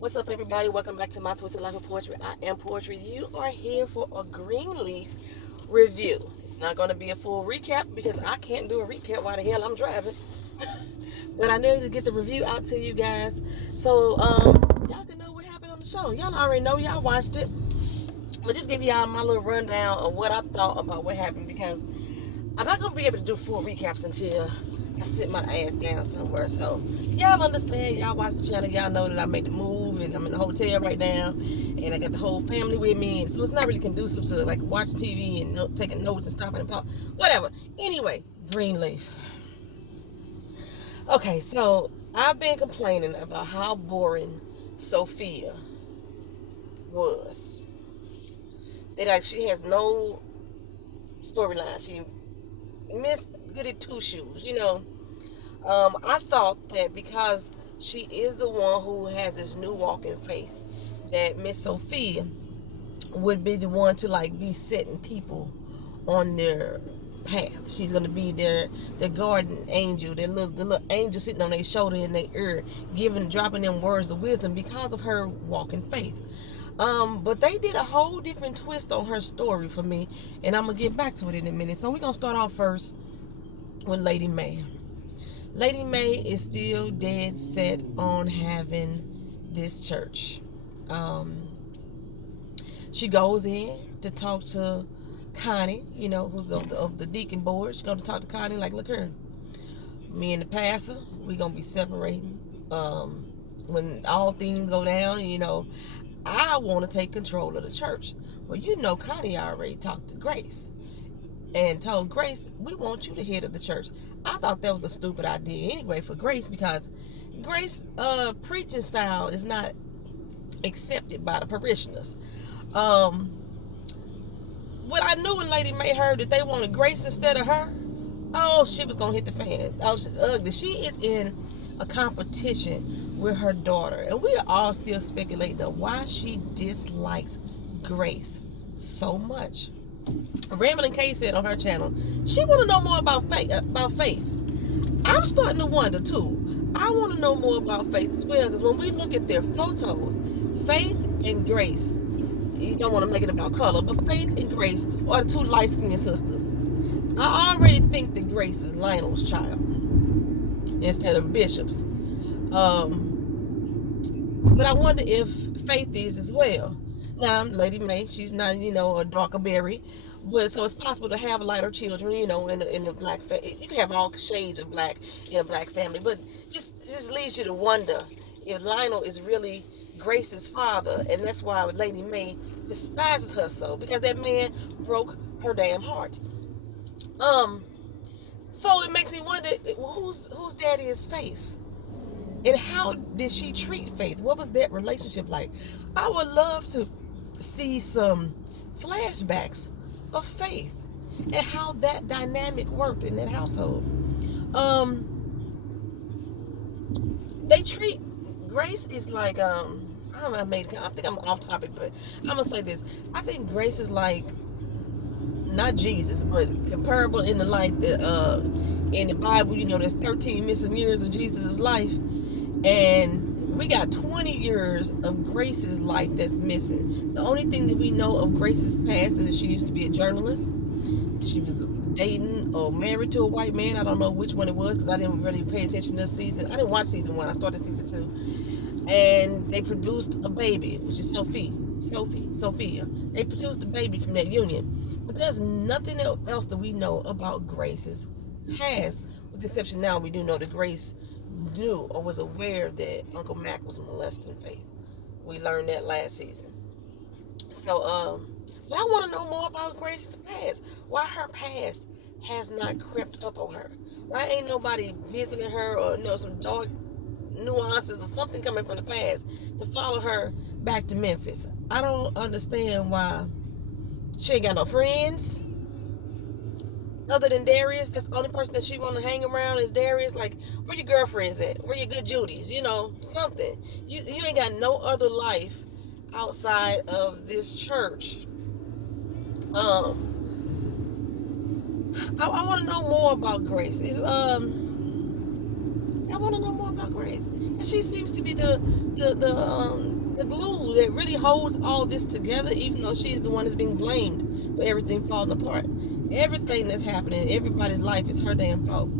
What's up, everybody? Welcome back to my Twisted Life of Poetry. I am Poetry. You are here for a Greenleaf review. It's not going to be a full recap because I can't do a recap while the hell I'm driving. But I need to get the review out to you guys so y'all can know what happened on the show. Y'all already know. Y'all watched it. But just give y'all my little rundown of what I thought about what happened because I'm not going to be able to do full recaps until I sit my ass down somewhere. So y'all understand, y'all watch the channel, y'all know that I made the move and I'm in the hotel right now and I got the whole family with me, so it's not really conducive to like watching TV and taking notes and stopping and pop, whatever. Anyway, Greenleaf. Okay, so I've been complaining about how boring Sophia was. That like she has no storyline. She missed goody two shoes, I thought that because she is the one who has this new walk in faith, that Miss Sophia would be the one to like be setting people on their path. She's gonna be their guardian angel, the little angel sitting on their shoulder in their ear, dropping them words of wisdom because of her walk in faith. But they did a whole different twist on her story for me, and I'm gonna get back to it in a minute. So we're gonna start off first with Lady May. Lady May is still dead set on having this church. She goes in to talk to Connie, who's of the deacon board. She goes to talk to Connie like, look here, me and the pastor, we gonna be separating. When all things go down, I want to take control of the church. Well, Connie already talked to Grace and told Grace, we want you the head of the church. I thought that was a stupid idea anyway for Grace because Grace preaching style is not accepted by the parishioners. What I knew when Lady May heard that they wanted Grace instead of her, oh, shit was gonna hit the fan. Oh, shit, ugly. She is in a competition with her daughter, and we are all still speculating on why she dislikes Grace so much. Rambling K said on her channel, she want to know more about faith. I'm starting to wonder too. I want to know more about faith as well, because when we look at their photos, Faith and Grace, you don't want to make it about color, but Faith and Grace are the two light-skinned sisters. I already think that Grace is Lionel's child instead of Bishop's. But I wonder if Faith is as well. Now, Lady May, she's not, a darker berry, but so it's possible to have lighter children, in a black family. You can have all shades of black in a black family, but just leads you to wonder if Lionel is really Grace's father, and that's why Lady May despises her so, because that man broke her damn heart. So it makes me wonder, whose daddy is Faith? And how did she treat Faith? What was that relationship like? I would love to see some flashbacks of Faith and how that dynamic worked in that household. They treat Grace is like I think I'm off topic, but I'm gonna say this. I think Grace is like not Jesus, but comparable in the light that in the Bible, there's 13 missing years of Jesus' life. And we got 20 years of Grace's life that's missing. The only thing that we know of Grace's past is that she used to be a journalist. She was dating or married to a white man. I don't know which one it was because I didn't really pay attention this season. I didn't watch season 1. I started season 2. And they produced a baby, which is Sophia. They produced a baby from that union. But there's nothing else that we know about Grace's past, with the exception now we do know that Grace knew or was aware that Uncle Mac was molesting Faith. We learned that last season. So, but I want to know more about Grace's past. Why her past has not crept up on her. Why ain't nobody visiting her or some dark nuances or something coming from the past to follow her back to Memphis? I don't understand why she ain't got no friends. Other than Darius, that's the only person that she want to hang around is Darius. Like, where your girlfriends at? Where your good Judys? Something. You ain't got no other life outside of this church. I want to know more about Grace. That want to know more about Grace. And she seems to be the glue that really holds all this together, even though she's the one that's being blamed for everything falling apart. Everything that's happening in everybody's life is her damn fault.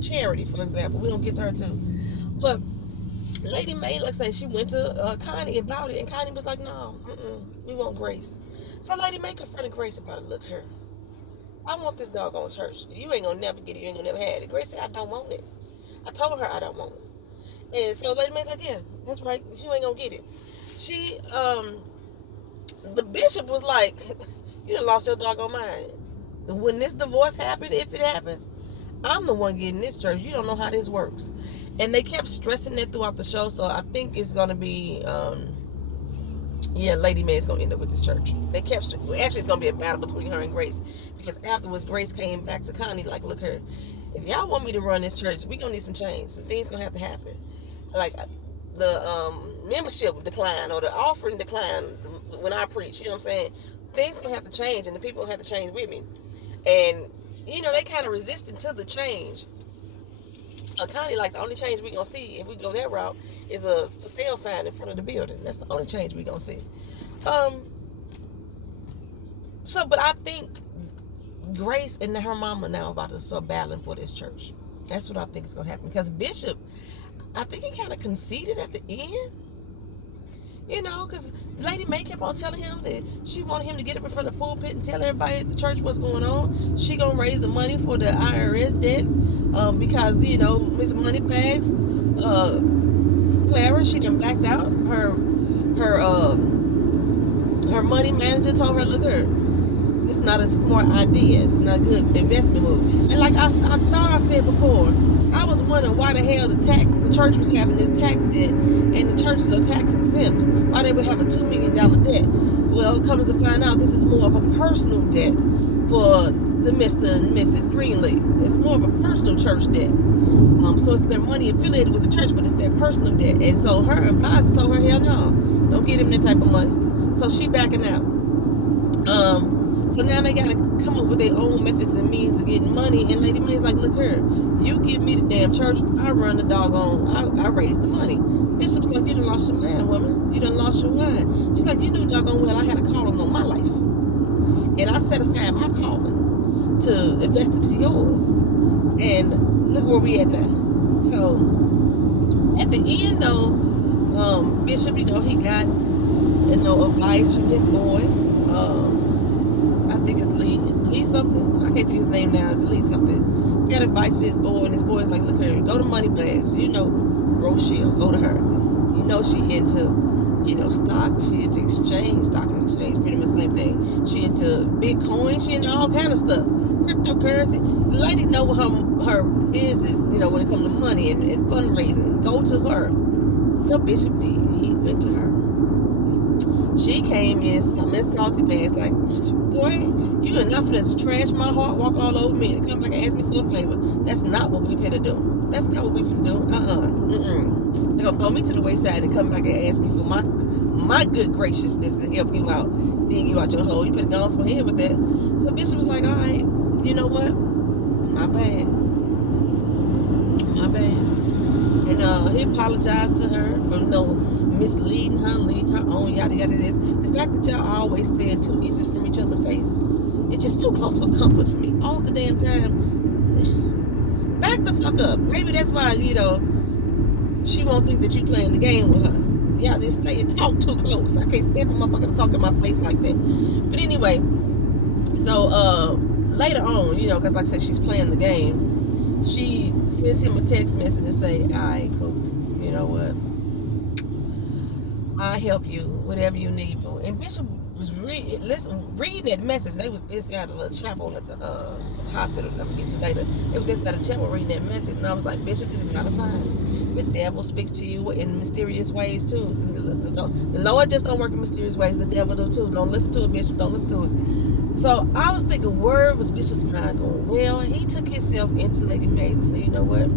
Charity, for example, we don't get to her too. But Lady Mae, like I say, she went to Connie about it, and Connie was like, no, we want Grace. So Lady Mae confronted Grace about it. Look here, I want this doggone church. You ain't gonna never get it. You ain't gonna never have it. Grace said, I don't want it. I told her I don't want it. And so Lady Mae's like, yeah, that's right. You ain't gonna get it. She, the bishop was like, you done lost your doggone mind. When this divorce happened, if it happens, I'm the one getting this church. You don't know how this works. And they kept stressing that throughout the show. So I think it's going to be, Lady Mae is going to end up with this church. They kept, actually it's going to be a battle between her and Grace. Because afterwards, Grace came back to Connie like, look here, if y'all want me to run this church, we going to need some change. Some things going to have to happen. Like the membership decline or the offering decline when I preach. You know what I'm saying? Things going to have to change, and the people have to change with me. And, you know, they kind of resistant to the change. Connie, like, the only change we going to see if we go that route is a for sale sign in front of the building. That's the only change we going to see. But I think Grace and her mama now about to start battling for this church. That's what I think is going to happen. Because Bishop, I think he kind of conceded at the end. You know, because Lady Mae kept on telling him that she wanted him to get up in front of the pulpit and tell everybody at the church what's going on. She gonna raise the money for the IRS debt because, you know, Miss Moneybags, Clara, she done backed out. Her money manager told her, look her, it's not a smart idea. It's not a good investment move. And like I thought I said before, I was wondering why the hell the church was having this tax debt and the churches are tax exempt. Why they would have a $2 million debt. Well, comes to find out, this is more of a personal debt for the Mr. and Mrs. Greenleaf. It's more of a personal church debt. So it's their money affiliated with the church, but it's their personal debt. And so her advisor told her, hell no, don't give them that type of money. So she backing out. So now they got to come up with their own methods and means of getting money. And Lady Mae's like, look here, you give me the damn church, I run the doggone, I raise the money. Bishop's like, you done lost your mind, woman. You done lost your mind. She's like, you knew doggone well I had a calling on my life. And I set aside my calling to invest it to yours. And look where we at now. So, at the end though, Bishop, you know, he got, you know, advice from his boy. I think it's Lee something. I can't think his name now. It's Lee something. Got advice for his boy, and his boy's like, look here, go to Moneybags. You know, Rochelle, go to her. You know she into, you know, stocks. She into stock and exchange, pretty much the same thing. She into Bitcoin. She into all kind of stuff. Cryptocurrency. The lady know her business, you know, when it comes to money and fundraising. Go to her. So Bishop did. He went to her. She came in something salty pants like, boy, you enough to trash my heart, walk all over me, and come back and ask me for a favor. That's not what we finna do. That's not what we finna do. They're gonna throw me to the wayside and come back and ask me for my good graciousness to help you out, dig you out your hole. You better go on some head with that. So Bishop was like, all right, you know what? My bad. And he apologized to her for misleading her, leading her on, yada yada this. The fact that y'all always stand 2 inches from each other's face, it's just too close for comfort for me all the damn time. Back the fuck up. Maybe that's why, you know, she won't think that you playing the game with her. Y'all just stay and talk too close. I can't stand for motherfucker to talk in my face like that. But anyway, so later on, you know, because like I said, she's playing the game. She sends him a text message and say, all right, cool. You know what? I'll help you, whatever you need, boo. And Bishop was reading that message. They was inside the little chapel at the hospital that I'm going to get to later. It was inside the chapel reading that message. And I was like, Bishop, this is not a sign. The devil speaks to you in mysterious ways, too. The Lord just don't work in mysterious ways. The devil do, too. Don't listen to it, Bishop. Don't listen to it. So I was thinking, where was Bishop's mind going? Well, he took himself into Lady Mae's and said, you know what?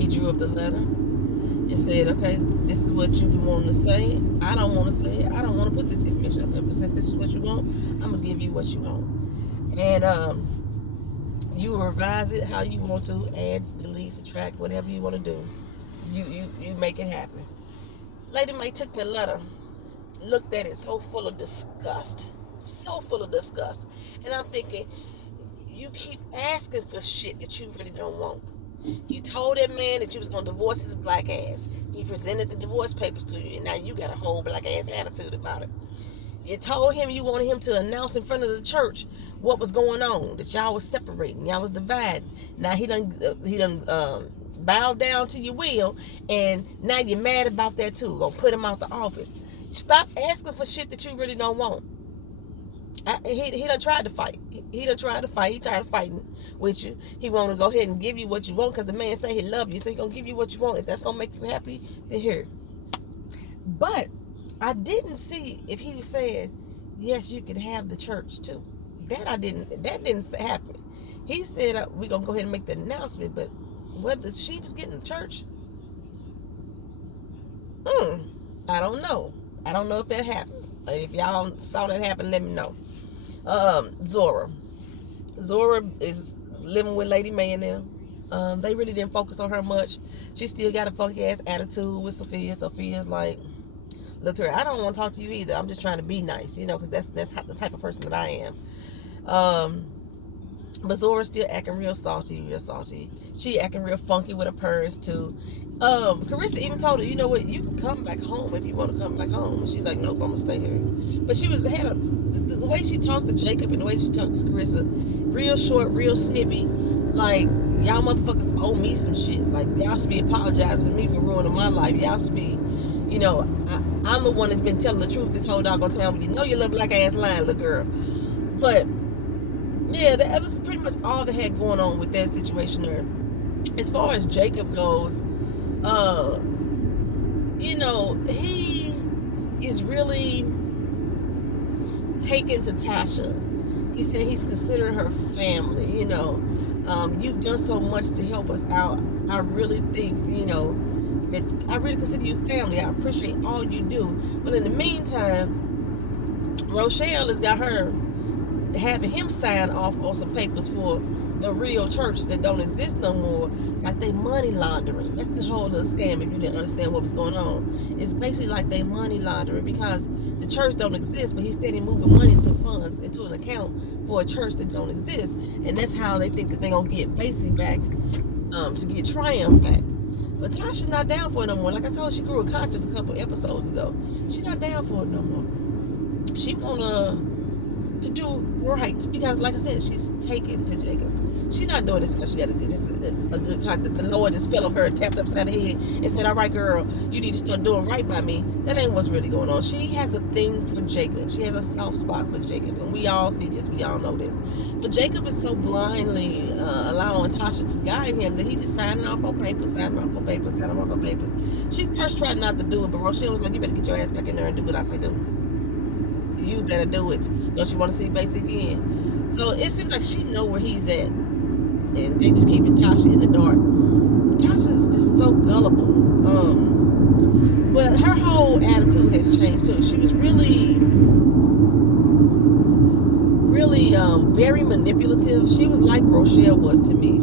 He drew up the letter and said, okay, this is what you want to say. I don't want to say it. I don't want to put this information out there. But since this is what you want, I'm going to give you what you want. And You revise it how you want to, add, delete, subtract, whatever you want to do. You make it happen. Lady May took the letter, looked at it so full of disgust. So full of disgust. And I'm thinking, you keep asking for shit that you really don't want. You told that man that you was going to divorce his black ass. He presented the divorce papers to you, and now you got a whole black ass attitude about it. You told him you wanted him to announce in front of the church what was going on, that y'all was separating, y'all was dividing. Now he done bowed down to your will, and now you're mad about that too. Gonna put him out the office. Stop asking for shit that you really don't want. He done tried to fight. He done tried to fight. He tired of fighting with you. He want to go ahead and give you what you want because the man say he love you, so he gonna give you what you want. If that's gonna make you happy, then here. But I didn't see if he was saying, yes, you can have the church too. That didn't happen. He said, we're going to go ahead and make the announcement, but whether she was getting the church, I don't know. I don't know if that happened. If y'all saw that happen, let me know. Zora is living with Lady May and them. They really didn't focus on her much. She still got a funky ass attitude with Sophia. Sophia's like, look here, I don't want to talk to you either. I'm just trying to be nice, because that's the type of person that I am. But Zora's still acting real salty. She acting real funky with her parents too. Carissa even told her, you know what, you can come back home if you want to come back home. And she's like, nope, I'm gonna stay here. But she the way she talked to Jacob and the way she talked to Carissa, real short, real snippy. Like, y'all motherfuckers owe me some shit. Like, y'all should be apologizing to me for ruining my life. Y'all should be, I'm the one that's been telling the truth this whole doggone time. You know your little black ass lying, little girl. But yeah, that was pretty much all they had going on with that situation there. As far as Jacob goes, he is really taken to Tasha. He said he's considered her family. You've done so much to help us out. I really think, that I really consider you family. I appreciate all you do. But in the meantime, Rochelle has got her having him sign off on some papers for the real church that don't exist no more, like they money laundering. That's the whole little scam. If you didn't understand what was going on, it's basically like they money laundering because the church don't exist, but he's steady moving money into funds into an account for a church that don't exist, and that's how they think that they're gonna get Basie back, to get Triumph back. But Tasha's not down for it no more. Like I told her, she grew a conscience a couple episodes ago. She's not down for it no more. She wanna to do right because, like I said, she's taken to Jacob. She's not doing this because she had a good content. The Lord just fell on her, tapped upside the head, and said, "All right, girl, you need to start doing right by me." That ain't what's really going on. She has a thing for Jacob. She has a soft spot for Jacob, and we all see this. We all know this. But Jacob is so blindly allowing Tasha to guide him that he just signing off on papers. She first tried not to do it, but Rochelle was like, "You better get your ass back in there and do what I say do. You better do it. Don't you want to see Basie again?" So it seems like she know where he's at, and they just keeping Tasha in the dark. Tasha's just so gullible. But her whole attitude has changed too. She was really very manipulative. She was like Rochelle was to me.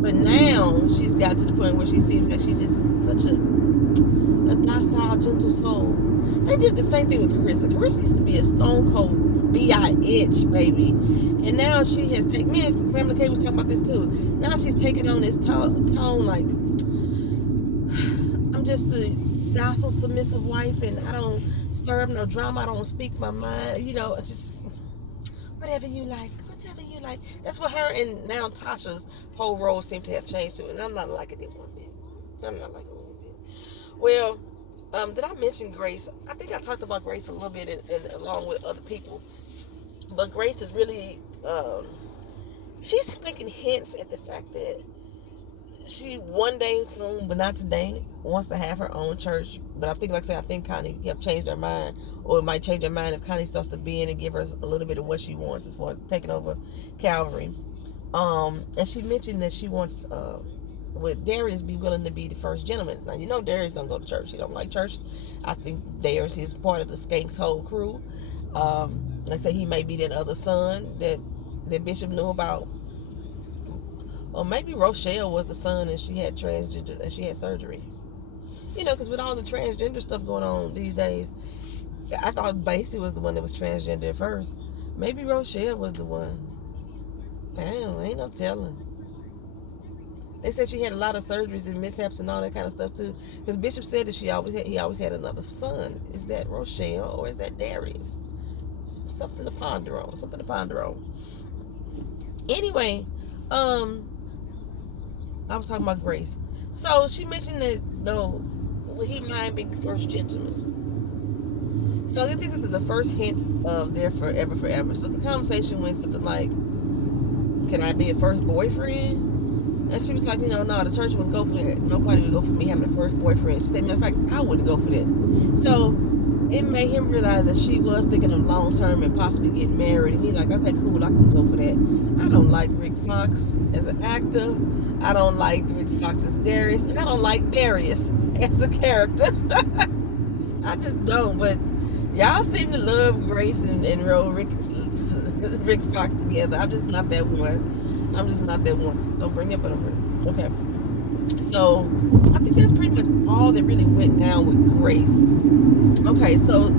But now she's got to the point where she seems like she's just such a docile, gentle soul. They did the same thing with Carissa. Carissa used to be a stone cold B.I.H. baby. And now she has taken, me and Pamela K was talking about this too. Now she's taking on this tone like, I'm just a docile, submissive wife and I don't stir up no drama. I don't speak my mind. Just whatever you like. That's what her and now Tasha's whole role seem to have changed to. And I'm not liking it one bit. Well, did I mention Grace? I think I talked about Grace a little bit and along with other people. But Grace is really, she's making hints at the fact that she one day soon, but not today, wants to have her own church. But I think, like I said, I think Connie have changed her mind, or it might change her mind if Connie starts to be in and give her a little bit of what she wants as far as taking over Calvary. And she mentioned that she wants, would Darius be willing to be the first gentleman? Now, Darius don't go to church. He don't like church. I think Darius is part of the Skanks whole crew. Like I say, he may be that other son that Bishop knew about. Or maybe Rochelle was the son and she had transgender and she had surgery. Because with all the transgender stuff going on these days, I thought Basie was the one that was transgender at first. Maybe Rochelle was the one. Damn, ain't no telling. They said she had a lot of surgeries and mishaps and all that kind of stuff too. Because Bishop said that he always had another son. Is that Rochelle or is that Darius? Something to ponder on. Something to ponder on. Anyway, I was talking about Grace. So she mentioned that he might be the first gentleman. So I think this is the first hint of their forever, forever. So the conversation went something like, "Can I be a first boyfriend?" And she was like, no, the church wouldn't go for that. Nobody would go for me having a first boyfriend. She said, matter of fact, I wouldn't go for that. So it made him realize that she was thinking of long term and possibly getting married. And he's like, okay, cool, I can go for that. I don't like Rick Fox as an actor. I don't like Rick Fox as Darius. And I don't like Darius as a character. I just don't. But y'all seem to love Grace and Rick Fox together. I'm just not that one. Don't bring it up, but okay. So I think that's pretty much all that really went down with Grace. Okay, so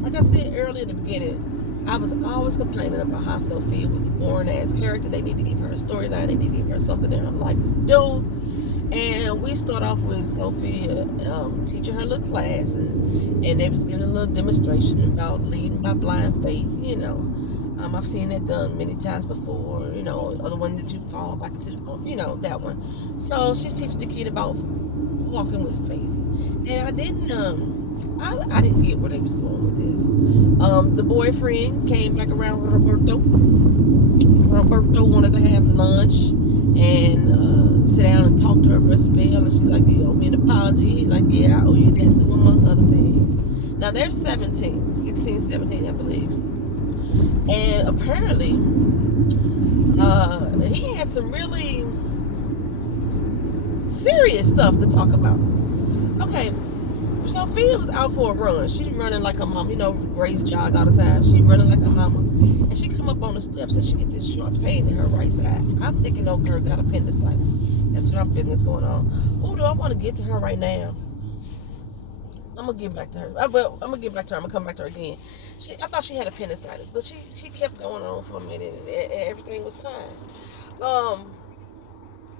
like I said earlier in the beginning, I was always complaining about how Sophia was a boring ass character. They need to give her a storyline. They need to give her something in her life to do. And we start off with Sophia teaching her little class, and they was giving a little demonstration about leading by blind faith. I've seen that done many times before, or the one that you fall back into, that one. So she's teaching the kid about walking with faith. And I didn't get where they was going with this. The boyfriend came back around with Roberto. Roberto wanted to have lunch and sit down and talk to her for a spell. And she's like, you owe me an apology. He's like, yeah, I owe you that too, among other things. Now they're 16, 17, I believe. And apparently, he had some really serious stuff to talk about. Okay, Sophia was out for a run. She running like her mom. Grace jog all the time. She running like her mama. And she come up on the steps and she get this sharp pain in her right side. I'm thinking, girl got appendicitis. That's what I'm feeling is going on. Oh, do I want to get to her right now? I'm gonna get back to her. I'm gonna get back to her. I'm gonna come back to her again. I thought she had appendicitis, but she kept going on for a minute, and everything was fine.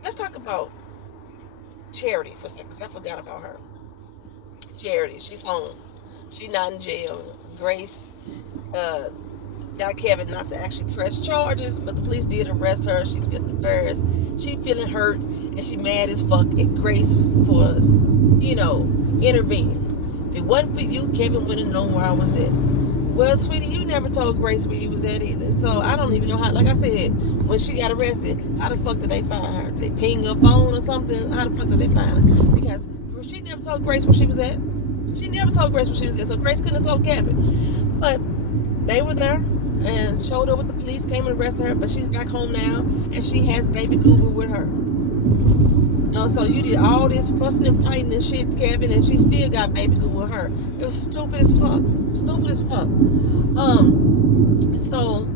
Let's talk about Charity for a second, because I forgot about her. Charity, she's home. She's not in jail. Grace got Kevin not to actually press charges, but the police did arrest her. She's feeling embarrassed. She's feeling hurt, and she mad as fuck at Grace for, intervening. If it wasn't for you, Kevin wouldn't have known where I was at. Well, sweetie, you never told Grace where you was at either. So I don't even know how, like I said, when she got arrested, how the fuck did they find her? Did they ping her phone or something? How the fuck did they find her? Because she never told Grace where she was at. She never told Grace where she was at. So Grace couldn't have told Kevin. But they were there and showed up with the police, came and arrested her. But she's back home now, and she has baby Goober with her. So you did all this fussing and fighting and shit, Kevin, and she still got baby Goober with her. It was stupid as fuck. Stupid as fuck. So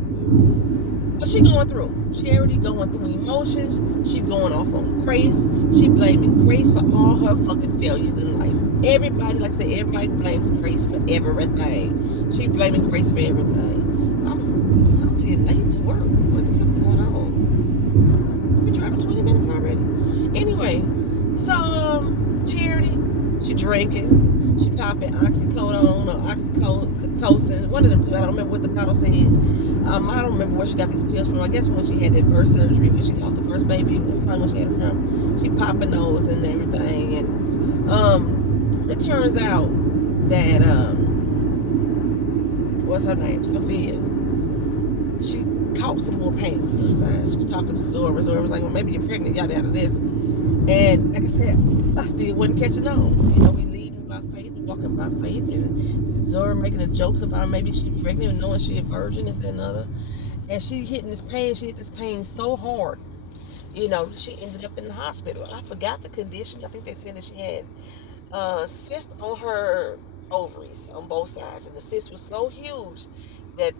what she going through? She already going through emotions. She going off on Grace. She blaming Grace for all her fucking failures in life. Everybody, like I said, everybody blames Grace for everything. She blaming Grace for everything. I'm getting late to work. What the fuck is going on? I've been driving 20 minutes already. Anyway, so Charity, she drinking, she popping oxycodone or oxytocin, one of them two. I don't remember what the bottle said. I don't remember where she got these pills from. I guess when she had that first surgery, when she lost the first baby, that's probably when she had it from. She popping those and everything, and it turns out that what's her name, Sophia. She caught some more pains in the side. She was talking to Zora. Zora was like, well, maybe you're pregnant, yada yada this. And like I said, I still wasn't catching on. We leading by faith, we walking by faith, and Zora making the jokes about maybe she's pregnant and knowing she's a virgin, this, that, and other. And she hitting this pain. She hit this pain so hard. She ended up in the hospital. I forgot the condition. I think they said that she had cyst on her ovaries on both sides, and the cyst was so huge that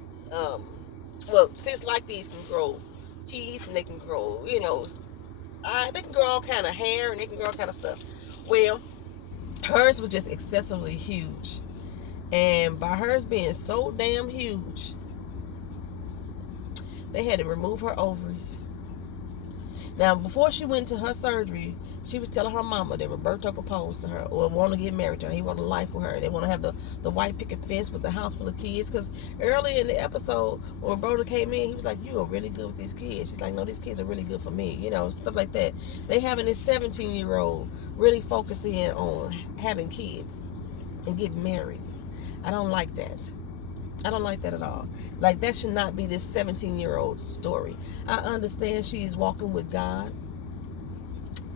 cysts like these can grow teeth, and they can grow, They can grow all kind of hair and they can grow all kind of stuff. Well, hers was just excessively huge. And by hers being so damn huge, they had to remove her ovaries. Now, before she went to her surgery, she was telling her mama that Roberto proposed to her or want to get married to her. He wanted a life with her. They want to have the white picket fence with the house full of kids. Because earlier in the episode, when Roberto came in, he was like, you are really good with these kids. She's like, no, these kids are really good for me. You know, stuff like that. They having this 17-year-old really focusing on having kids and getting married. I don't like that. I don't like that at all. Like, that should not be this 17-year-old story. I understand she's walking with God.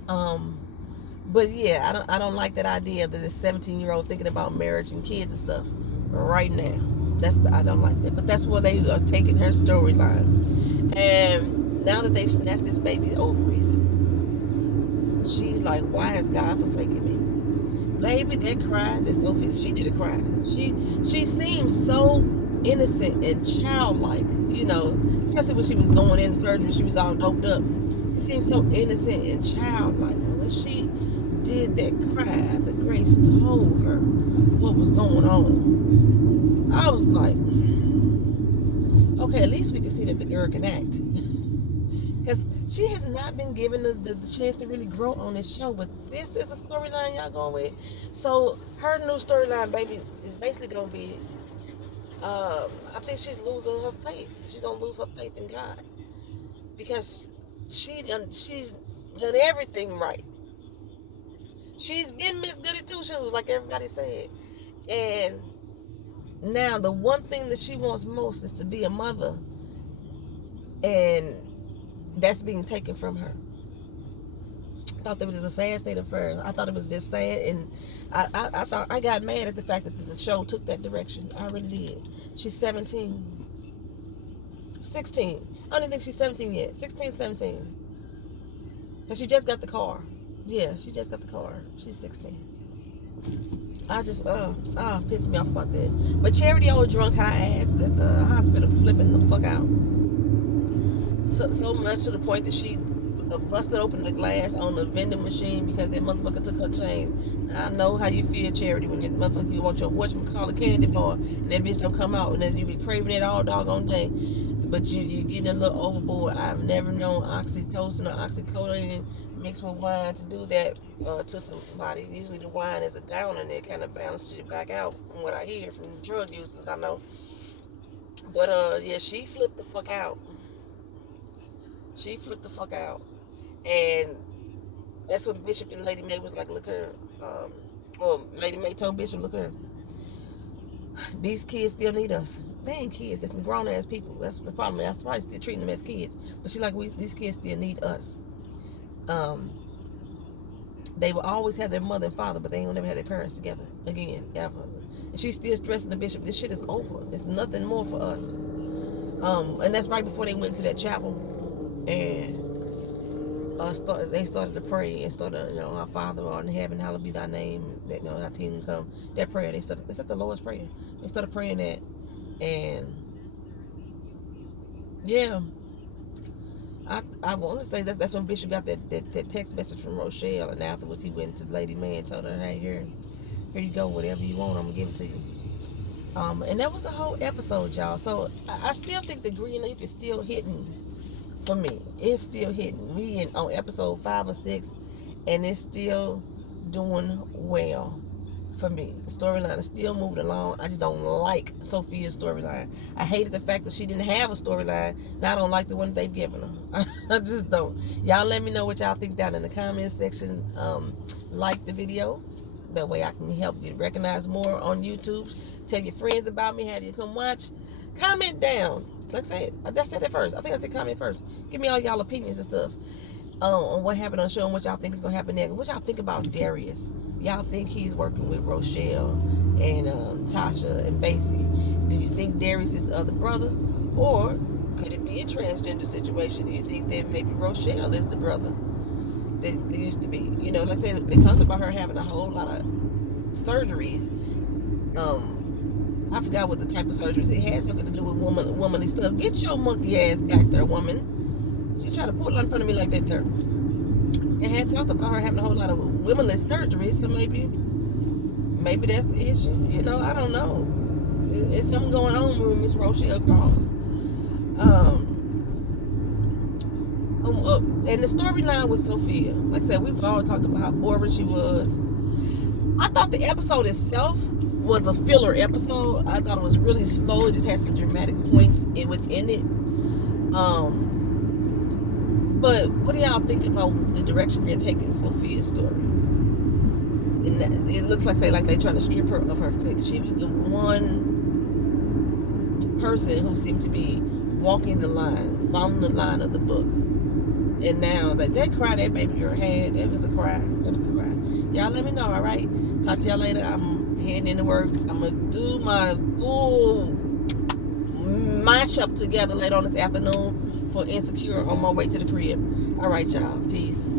But yeah, I don't like that idea that this 17-year-old thinking about marriage and kids and stuff right now. I don't like that. But that's where they are taking her storyline. And now that they snatched this baby's ovaries, she's like, why has God forsaken me? Baby, that cry that Sophie, she did a cry. She seemed so innocent and childlike, you know, especially when she was going in surgery, she was all doped up. She seemed so innocent and childlike. When she did that cry after Grace told her what was going on, I was like, okay, at least we can see that the girl can act. Because she has not been given the chance to really grow on this show. But this is the storyline y'all going with. So her new storyline, baby, is basically going to be, I think she's losing her faith. She's going to lose her faith in God. Because she's done everything right. She's been Miss Goody Two Shoes, like everybody said. And now the one thing that she wants most is to be a mother. And that's being taken from her. I thought that was just a sad state of affairs. I thought it was just sad, and I thought I got mad at the fact that the show took that direction. I really did. She's 17. 16. I don't even think she's 17 yet. 16, 17. Because she just got the car. Yeah, she just got the car. She's 16. I just, pissed me off about that. But Charity, old drunk high ass at the hospital, flipping the fuck out. So much to the point that she busted open the glass on the vending machine because that motherfucker took her change. I know how you feel, Charity, when that motherfucker, you want your whatchamacallit candy bar and that bitch don't come out and then you be craving it all doggone day. But you getting a little overboard. I've never known oxytocin or oxycodone mixed with wine to do that to somebody. Usually the wine is a downer and it kind of balances you back out from what I hear from drug users, I know. But yeah, she flipped the fuck out. She flipped the fuck out. And that's what Bishop and Lady Mae was like, look her. Well, Lady Mae told Bishop, look her. These kids still need us. They ain't kids. They're some grown ass people. That's the problem. That's why still treating them as kids. But she's like, these kids still need us. They will always have their mother and father, but they ain't never have their parents together again, ever. And she's still stressing the Bishop. This shit is over. There's nothing more for us. And that's right before they went to that chapel, and they started to pray and started, our Father who art in heaven, hallowed be thy name, that thy kingdom come. That prayer, they said the Lord's Prayer. They started praying that, and yeah, I want to say that's when Bishop got that text message from Rochelle, and afterwards he went to Lady Mae and told her, hey, here you go, whatever you want, I'm gonna give it to you. And that was the whole episode, y'all. So I still think the Greenleaf is still hitting for me. It's still hitting. We on episode 5 or 6, and it's still doing well for me. The storyline is still moving along. I just don't like Sophia's storyline. I hated the fact that she didn't have a storyline. Now I don't like the one they've given her. I just don't. Y'all let me know what y'all think down in the comment section. Like the video. That way I can help you recognize more on YouTube. Tell your friends about me. Have you come watch. Comment down. Like I said, I said it first. I think I said comment first. Give me all y'all opinions and stuff on what happened on the show and what y'all think is going to happen next. What y'all think about Darius? Y'all think he's working with Rochelle and Tasha and Basie? Do you think Darius is the other brother? Or could it be a transgender situation? Do you think that maybe Rochelle is the brother that they used to be? Like I said, they talked about her having a whole lot of surgeries. I forgot what the type of surgeries. It had something to do with womanly stuff. Get your monkey ass back there, woman. She's trying to pull it in front of me like that there. and had talked about her having a whole lot of womenless surgery, so maybe that's the issue. You know, I don't know. It's something going on with Miss Rochelle Cross. And the storyline with Sophia, like I said, we've all talked about how boring she was. I thought the episode itself was a filler episode. I thought it was really slow. It just had some dramatic points within it. But what do y'all think about the direction they're taking Sophia's story? And it looks like they're trying to strip her of her fix. She was the one person who seemed to be walking the line, following the line of the book. And now that cry that baby girl had, that was a cry. Y'all let me know, all right? Talk to y'all later. I'm heading into work. I'm going to do my full mashup together later on this afternoon for Insecure on my way to the crib. All right, y'all. Peace.